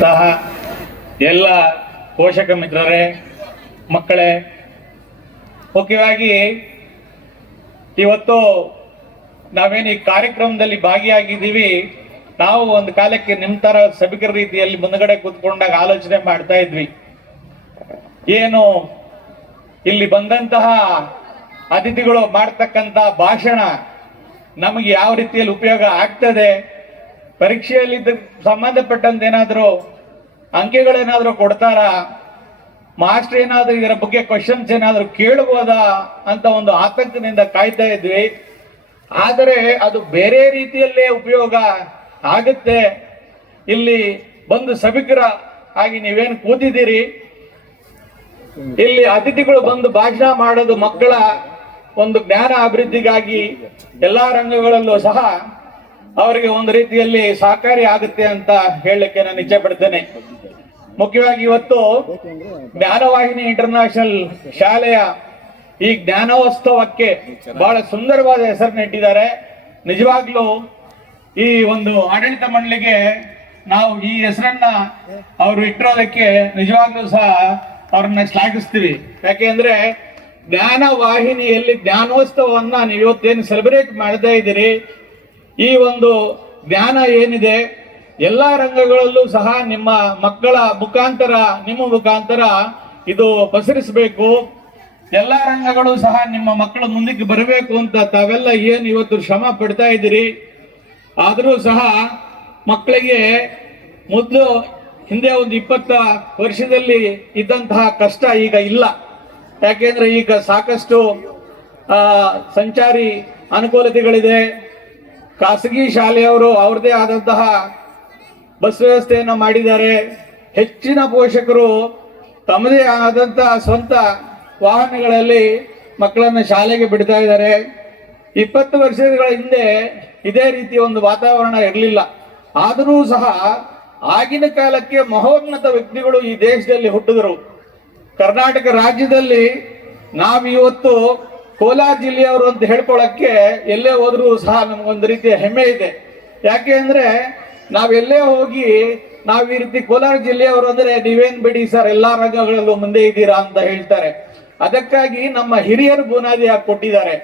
ಸಹ ಎಲ್ಲ ಪೋಷಕ ಮಿತ್ರರೇ, ಮಕ್ಕಳೇ, ಮುಖ್ಯವಾಗಿ ಇವತ್ತು ನಾವೇನು ಈ ಕಾರ್ಯಕ್ರಮದಲ್ಲಿ ಭಾಗಿಯಾಗಿದ್ದೀವಿ. ನಾವು ಒಂದು ಕಾಲಕ್ಕೆ ನಿಮ್ಮ ತರ ಸಭಿಕರ ರೀತಿಯಲ್ಲಿ ಮುಂದಗಡೆ ಕೂತ್ಕೊಂಡಾಗ ಆಲೋಚನೆ ಮಾಡ್ತಾ ಇದ್ವಿ, ಏನು ಇಲ್ಲಿ ಬಂದಂತಹ ಅತಿಥಿಗಳು ಮಾಡ್ತಕ್ಕಂಥ ಭಾಷಣ ನಮಗೆ ಯಾವ ರೀತಿಯಲ್ಲಿ ಉಪಯೋಗ ಆಗ್ತದೆ, ಪರೀಕ್ಷೆಯಲ್ಲಿ ಸಂಬಂಧಪಟ್ಟಂತ ಏನಾದರೂ ಅಂಕೆಗಳೇನಾದರೂ ಕೊಡ್ತಾರ, ಮಾಸ್ಟರ್ ಏನಾದರೂ ಇದರ ಬಗ್ಗೆ ಕ್ವಶನ್ಸ್ ಏನಾದರೂ ಕೇಳಬಹುದಾ ಅಂತ ಒಂದು ಆತಂಕದಿಂದ ಕಾಯ್ತಾ ಇದ್ವಿ. ಆದರೆ ಅದು ಬೇರೆ ರೀತಿಯಲ್ಲೇ ಉಪಯೋಗ ಆಗುತ್ತೆ. ಇಲ್ಲಿ ಬಂದು ಸಭಿಕರ ಆಗಿ ನೀವೇನು ಕೂತಿದ್ದೀರಿ, ಇಲ್ಲಿ ಅತಿಥಿಗಳು ಬಂದು ಭಾಷಣ ಮಾಡೋದು ಮಕ್ಕಳ ಒಂದು ಜ್ಞಾನ ಅಭಿವೃದ್ಧಿಗಾಗಿ ಎಲ್ಲಾ ರಂಗಗಳಲ್ಲೂ ಸಹ ಅವರಿಗೆ ಒಂದು ರೀತಿಯಲ್ಲಿ ಸಹಕಾರಿ ಆಗುತ್ತೆ ಅಂತ ಹೇಳಲಿಕ್ಕೆ ನಾನು ಇಚ್ಛೆ ಪಡ್ತೇನೆ. ಮುಖ್ಯವಾಗಿ ಇವತ್ತು ಜ್ಞಾನವಾಹಿನಿ ಇಂಟರ್ನ್ಯಾಷನಲ್ ಶಾಲೆಯ ಈ ಜ್ಞಾನೋತ್ಸವಕ್ಕೆ ಬಹಳ ಸುಂದರವಾದ ಹೆಸರನ್ನು ಇಟ್ಟಿದ್ದಾರೆ. ನಿಜವಾಗ್ಲೂ ಈ ಒಂದು ಆಡಳಿತ ಮಂಡಳಿಗೆ ನಾವು ಈ ಹೆಸರನ್ನ ಅವರು ಇಟ್ಟಿರೋದಕ್ಕೆ ನಿಜವಾಗ್ಲೂ ಸಹ ಅವ್ರನ್ನ ಶ್ಲಾಘಿಸ್ತೀವಿ. ಯಾಕೆಂದ್ರೆ ಜ್ಞಾನವಾಹಿನಿಯಲ್ಲಿ ಜ್ಞಾನೋತ್ಸವವನ್ನ ನೀವು ಇವತ್ತೇನು ಸೆಲೆಬ್ರೇಟ್ ಮಾಡ್ತಾ ಇದ್ದೀರಿ, ಈ ಒಂದು ಜ್ಞಾನ ಏನಿದೆ ಎಲ್ಲಾ ರಂಗಗಳಲ್ಲೂ ಸಹ ನಿಮ್ಮ ಮಕ್ಕಳ ಮುಖಾಂತರ, ನಿಮ್ಮ ಮುಖಾಂತರ ಇದು ಪಸರಿಸಬೇಕು. ಎಲ್ಲಾ ರಂಗಗಳು ಸಹ ನಿಮ್ಮ ಮಕ್ಕಳು ಮುಂದಕ್ಕೆ ಬರಬೇಕು ಅಂತ ತಾವೆಲ್ಲ ಏನು ಇವತ್ತು ಶ್ರಮ ಪಡ್ತಾ ಇದ್ದೀರಿ. ಆದರೂ ಸಹ ಮಕ್ಕಳಿಗೆ ಮೊದಲು ಹಿಂದೆ ಒಂದು 20 ವರ್ಷದಲ್ಲಿ ಇದ್ದಂತಹ ಕಷ್ಟ ಈಗ ಇಲ್ಲ. ಯಾಕೆಂದ್ರೆ ಈಗ ಸಾಕಷ್ಟು ಸಂಚಾರಿ ಅನುಕೂಲತೆಗಳಿದೆ. ಖಾಸಗಿ ಶಾಲೆಯವರು ಅವ್ರದೇ ಆದಂತಹ ಬಸ್ ವ್ಯವಸ್ಥೆಯನ್ನು ಮಾಡಿದ್ದಾರೆ. ಹೆಚ್ಚಿನ ಪೋಷಕರು ತಮ್ಮದೇ ಆದಂತಹ ಸ್ವಂತ ವಾಹನಗಳಲ್ಲಿ ಮಕ್ಕಳನ್ನು ಶಾಲೆಗೆ ಬಿಡ್ತಾ ಇದ್ದಾರೆ. 20 ವರ್ಷಗಳ ಹಿಂದೆ ಇದೇ ರೀತಿಯ ಒಂದು ವಾತಾವರಣ ಇರಲಿಲ್ಲ. ಆದರೂ ಸಹ ಆಗಿನ ಕಾಲಕ್ಕೆ ಮಹೋನ್ನತ ವ್ಯಕ್ತಿಗಳು ಈ ದೇಶದಲ್ಲಿ ಹುಟ್ಟಿದರು. ಕರ್ನಾಟಕ ರಾಜ್ಯದಲ್ಲಿ ನಾವಿವತ್ತು ಕೋಲಾರ ಜಿಲ್ಲೆಯವರು ಅಂತ ಹೇಳ್ಕೊಳ್ಳಕ್ಕೆ ಎಲ್ಲೇ ಹೋದ್ರೂ ಸಹ ನಮಗೊಂದು ರೀತಿಯ ಹೆಮ್ಮೆ ಇದೆ. ಯಾಕೆ ಅಂದ್ರೆ ನಾವೆಲ್ಲೇ ಹೋಗಿ ನಾವು ಈ ರೀತಿ ಕೋಲಾರ ಜಿಲ್ಲೆಯವರು ಅಂದ್ರೆ ನೀವೇನ್ ಬಿಡಿ ಸರ್ ಎಲ್ಲಾ ರಂಗಗಳಲ್ಲೂ ಮುಂದೆ ಇದ್ದೀರಾ ಅಂತ ಹೇಳ್ತಾರೆ. ಅದಕ್ಕಾಗಿ ನಮ್ಮ ಹಿರಿಯರು ಬುನಾದಿ ಹಾಕಿ ಕೊಟ್ಟಿದ್ದಾರೆ.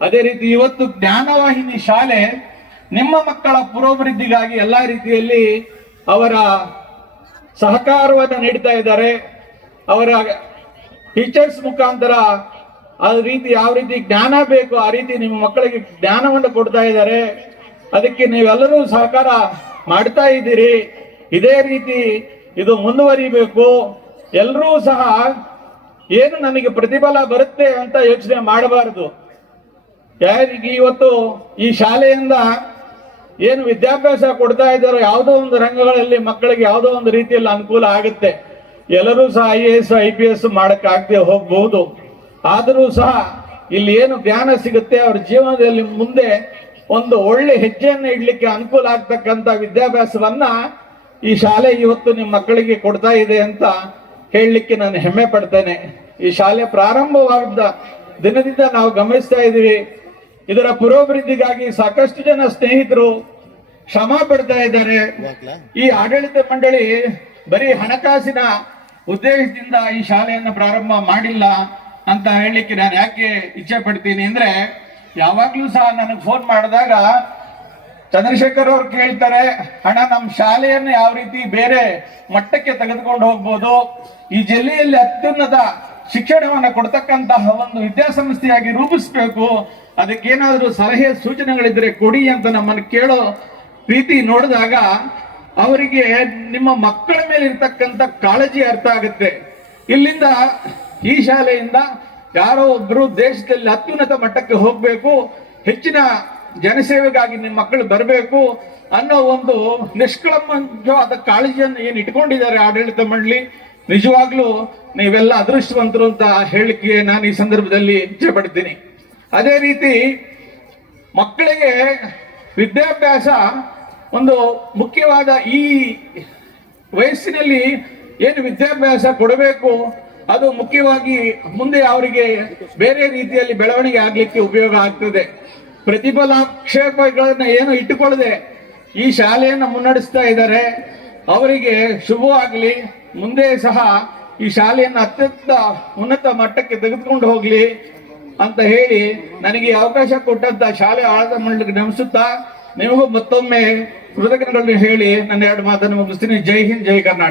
ಅದೇ ರೀತಿ ಇವತ್ತು ಜ್ಞಾನವಾಹಿನಿ ಶಾಲೆ ನಿಮ್ಮ ಮಕ್ಕಳ ಪುರೋಭಿವೃದ್ಧಿಗಾಗಿ ಎಲ್ಲಾ ರೀತಿಯಲ್ಲಿ ಅವರ ಸಹಕಾರವನ್ನು ನೀಡ್ತಾ ಇದ್ದಾರೆ. ಅವರ ಟೀಚರ್ಸ್ ಮುಖಾಂತರ ಆ ರೀತಿ ಯಾವ ರೀತಿ ಜ್ಞಾನ ಬೇಕು ಆ ರೀತಿ ನಿಮ್ಮ ಮಕ್ಕಳಿಗೆ ಜ್ಞಾನವನ್ನು ಕೊಡ್ತಾ ಇದ್ದಾರೆ. ಅದಕ್ಕೆ ನೀವೆಲ್ಲರೂ ಸಹಕಾರ ಮಾಡ್ತಾ ಇದ್ದೀರಿ. ಇದೇ ರೀತಿ ಇದು ಮುಂದುವರಿಬೇಕು. ಎಲ್ಲರೂ ಸಹ ಏನು ನನಗೆ ಪ್ರತಿಫಲ ಬರುತ್ತೆ ಅಂತ ಯೋಚನೆ ಮಾಡಬಾರದು. ಯಾರಿಗೆ ಇವತ್ತು ಈ ಶಾಲೆಯಿಂದ ಏನು ವಿದ್ಯಾಭ್ಯಾಸ ಕೊಡ್ತಾ ಇದ್ದಾರೋ ಯಾವುದೋ ಒಂದು ರಂಗಗಳಲ್ಲಿ ಮಕ್ಕಳಿಗೆ ಯಾವುದೋ ಒಂದು ರೀತಿಯಲ್ಲಿ ಅನುಕೂಲ ಆಗುತ್ತೆ. ಎಲ್ಲರೂ ಸಹ IAS IPS ಮಾಡಕ್ಕಾಗದೆ ಹೋಗ್ಬಹುದು. ಆದರೂ ಸಹ ಇಲ್ಲಿ ಏನು ಜ್ಞಾನ ಸಿಗುತ್ತೆ ಅವ್ರ ಜೀವನದಲ್ಲಿ ಮುಂದೆ ಒಂದು ಒಳ್ಳೆ ಹೆಜ್ಜೆಯನ್ನು ಇಡ್ಲಿಕ್ಕೆ ಅನುಕೂಲ ಆಗ್ತಕ್ಕಂಥ ವಿದ್ಯಾಭ್ಯಾಸವನ್ನ ಈ ಶಾಲೆ ಇವತ್ತು ನಿಮ್ಮ ಮಕ್ಕಳಿಗೆ ಕೊಡ್ತಾ ಇದೆ ಅಂತ ಹೇಳಲಿಕ್ಕೆ ನಾನು ಹೆಮ್ಮೆ ಪಡ್ತೇನೆ. ಈ ಶಾಲೆ ಪ್ರಾರಂಭವಾದ ದಿನದಿಂದ ನಾವು ಗಮನಿಸ್ತಾ ಇದ್ದೀವಿ. ಇದರ ಪುರೋಭಿವೃದ್ಧಿಗಾಗಿ ಸಾಕಷ್ಟು ಜನ ಸ್ನೇಹಿತರು ಶ್ರಮ ಪಡ್ತಾ ಇದ್ದಾರೆ. ಈ ಆಡಳಿತ ಮಂಡಳಿ ಬರೀ ಹಣಕಾಸಿನ ಉದ್ದೇಶದಿಂದ ಈ ಶಾಲೆಯನ್ನು ಪ್ರಾರಂಭ ಮಾಡಿಲ್ಲ ಅಂತ ಹೇಳಲಿಕ್ಕೆ ನಾನು ಯಾಕೆ ಇಚ್ಛೆ ಪಡ್ತೀನಿ ಅಂದ್ರೆ, ಯಾವಾಗ್ಲೂ ಸಹ ನನಗೆ ಫೋನ್ ಮಾಡಿದಾಗ ಚಂದ್ರಶೇಖರ್ ಅವ್ರು ಕೇಳ್ತಾರೆ, ಅಣ್ಣ ನಮ್ಮ ಶಾಲೆಯನ್ನು ಯಾವ ರೀತಿ ಬೇರೆ ಮಟ್ಟಕ್ಕೆ ತೆಗೆದುಕೊಂಡು ಹೋಗ್ಬೋದು, ಈ ಜಿಲ್ಲೆಯಲ್ಲಿ ಅತ್ಯುನ್ನತ ಶಿಕ್ಷಣವನ್ನು ಕೊಡ್ತಕ್ಕಂತಹ ಒಂದು ವಿದ್ಯಾಸಂಸ್ಥೆಯಾಗಿ ರೂಪಿಸ್ಬೇಕು, ಅದಕ್ಕೇನಾದ್ರೂ ಸಲಹೆ ಸೂಚನೆಗಳಿದ್ರೆ ಕೊಡಿ ಅಂತ ನಮ್ಮನ್ನು ಕೇಳೋ ರೀತಿ ನೋಡಿದಾಗ ಅವರಿಗೆ ನಿಮ್ಮ ಮಕ್ಕಳ ಮೇಲೆ ಇರ್ತಕ್ಕಂಥ ಕಾಳಜಿ ಅರ್ಥ ಆಗುತ್ತೆ. ಇಲ್ಲಿಂದ ಈ ಶಾಲೆಯಿಂದ ಯಾರೋ ಒಬ್ರು ದೇಶದಲ್ಲಿ ಅತ್ಯುನ್ನತ ಮಟ್ಟಕ್ಕೆ ಹೋಗ್ಬೇಕು, ಹೆಚ್ಚಿನ ಜನಸೇವೆಗಾಗಿ ನಿಮ್ಮ ಮಕ್ಕಳು ಬರಬೇಕು ಅನ್ನೋ ಒಂದು ನಿಷ್ಕಳಂಕವಾದ ಕಾಳಜಿಯನ್ನು ಏನು ಇಟ್ಕೊಂಡಿದ್ದಾರೆ ಆಡಳಿತ ಮಂಡಳಿ. ನಿಜವಾಗ್ಲೂ ನೀವೆಲ್ಲ ಅದೃಷ್ಟವಂತರು ಅಂತ ಹೇಳಿಕೆ ನಾನು ಈ ಸಂದರ್ಭದಲ್ಲಿ ಇಚ್ಛೆ ಪಡ್ತೀನಿ. ಅದೇ ರೀತಿ ಮಕ್ಕಳಿಗೆ ವಿದ್ಯಾಭ್ಯಾಸ ಒಂದು ಮುಖ್ಯವಾದ ಈ ವಯಸ್ಸಿನಲ್ಲಿ ಏನು ವಿದ್ಯಾಭ್ಯಾಸ ಕೊಡಬೇಕು ಅದು ಮುಖ್ಯವಾಗಿ ಮುಂದೆ ಅವರಿಗೆ ಬೇರೆ ರೀತಿಯಲ್ಲಿ ಬೆಳವಣಿಗೆ ಆಗ್ಲಿಕ್ಕೆ ಉಪಯೋಗ ಆಗ್ತದೆ. ಪ್ರತಿಫಲಾಕ್ಷೇಪಗಳನ್ನ ಏನು ಇಟ್ಟುಕೊಳ್ಳದೆ ಈ ಶಾಲೆಯನ್ನು ಮುನ್ನಡೆಸ್ತಾ ಇದ್ದಾರೆ. ಅವರಿಗೆ ಶುಭವಾಗಲಿ. ಮುಂದೆ ಸಹ ಈ ಶಾಲೆಯನ್ನು ಅತ್ಯಂತ ಉನ್ನತ ಮಟ್ಟಕ್ಕೆ ತೆಗೆದುಕೊಂಡು ಹೋಗ್ಲಿ ಅಂತ ಹೇಳಿ ನನಗೆ ಅವಕಾಶ ಕೊಟ್ಟಂತ ಶಾಲೆ ಆಡಳಿತ ಮಂಡಳಿಗೆ ನಮಿಸುತ್ತಾ ನಿಮಗೂ ಮತ್ತೊಮ್ಮೆ ಕೃತಜ್ಞತೆಗಳನ್ನು ಹೇಳಿ ನನ್ನ ಎರಡು ಮಾತನ್ನು ಮುಗಿಸ್ತೀನಿ. ಜೈ ಹಿಂದ್, ಜೈ ಕರ್ನಾಟಕ.